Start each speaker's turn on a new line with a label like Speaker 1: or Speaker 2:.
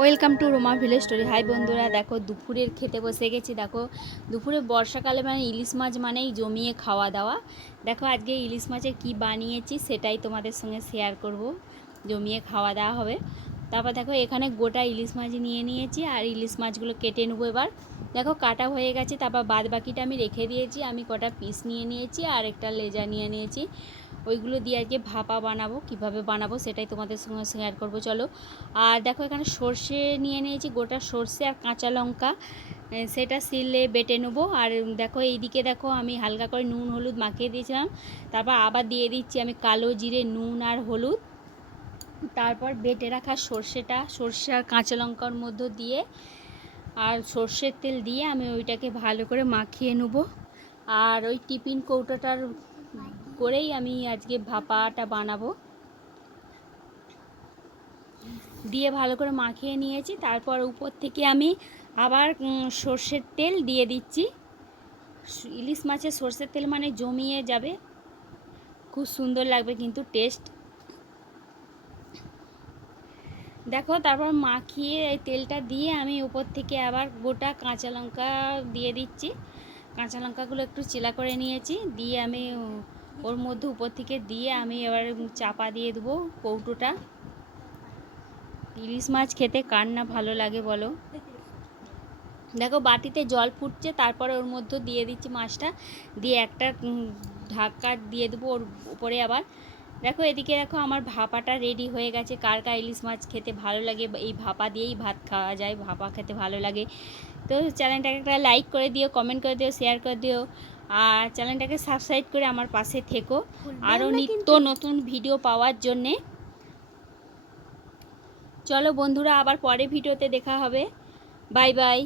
Speaker 1: Welcome to Roma village story. Hi বন্ধুরা, দেখো দুপুরের খেতে বসে গেছি। দেখো দুপুরে বর্ষাকালে মানে ইলিশ মাছ মানেই জমিয়ে খাওয়া দাওয়া। দেখো আজকে ইলিশ মাছের কি বানিয়েছি সেটাই তোমাদের সঙ্গে শেয়ার করব। জমিয়ে খাওয়া দাওয়া হবে। তারপর দেখো এখানে গোটা ইলিশ মাছ নিয়ে নিয়েছি আর ইলিশ মাছগুলো কেটে নেব এবার। দেখো, কাটা হয়ে গেছে, তারপর বাদ বাকিটা আমি রেখে দিয়েছি। আমি কটা পিস নিয়ে নিয়েছি আর একটা লেজা নিয়ে নিয়েছি। ওইগুলো দিয়ে আজকে ভাপা বানাবো, কীভাবে বানাবো সেটাই তোমাদের সঙ্গে শেয়ার করব, চলো। আর দেখো, এখানে সর্ষে নিয়ে নিয়েছি, গোটা সর্ষে আর কাঁচা লঙ্কা। সেটা সিলে বেটে নেব। আর দেখো, এইদিকে দেখো, আমি হালকা করে নুন, হলুদ মাখিয়ে দিয়েছিলাম। তারপর আবার দিয়ে দিচ্ছি আমি কালো জিরে, নুন আর হলুদ। তারপর বেটে রাখা সর্ষেটা, সর্ষে আর কাঁচা লঙ্কার মধ্যে দিয়ে। আর সর্ষের তেল দিয়ে আমি ওইটাকে ভালো করে মাখিয়ে নেব। আর ওই টিফিন কৌটোটার করেই আমি আজকে ভাপাটা বানাবো। দিয়ে ভালো করে মাখিয়ে নিয়েছি, তারপর উপর থেকে আমি আবার সর্ষের তেল দিয়ে দিচ্ছি। ইলিশ মাছের সর্ষের তেল মানে জমিয়ে যাবে। খুব সুন্দর লাগবে কিন্তু টেস্ট। দেখো, তারপর মাখিয়ে এই তেলটা দিয়ে আমি উপর থেকে আবার গোটা কাঁচা লঙ্কা দিয়ে দিচ্ছি। কাঁচা লঙ্কাগুলো একটু চিলা করে নিয়েছি। দিয়ে আমি ওর মধ্যে উপর থেকে দিয়ে আমি এবার চাপা দিয়ে দেবো কৌটোটা। ইলিশ মাছ খেতে কার না ভালো লাগে বলো? দেখো, বাটিতে জল ফুটছে, তারপরে ওর মধ্যে দিয়ে দিচ্ছি মাছটা। দিয়ে একটা ঢাকা দিয়ে দেবো ওর উপরে আবার। দেখো এদিকে দেখো আমার ভাপাটা রেডি হয়ে গেছে। কার কার ইলিশ মাছ খেতে ভালো লাগে এই ভাপা দিয়েই ভাত খাওয়া যায় ভাপা খেতে ভালো লাগে। তো চ্যানেলটাকে একটা লাইক করে দিও কমেন্ট করে দিও শেয়ার করে দিও আর চ্যানেলটাকে সাবস্ক্রাইব করে আমার পাশে থেকো। আরও নিত্য নতুন ভিডিও পাওয়ার জন্যে। চলো বন্ধুরা আবার পরে ভিডিওতে দেখা হবে। Bye bye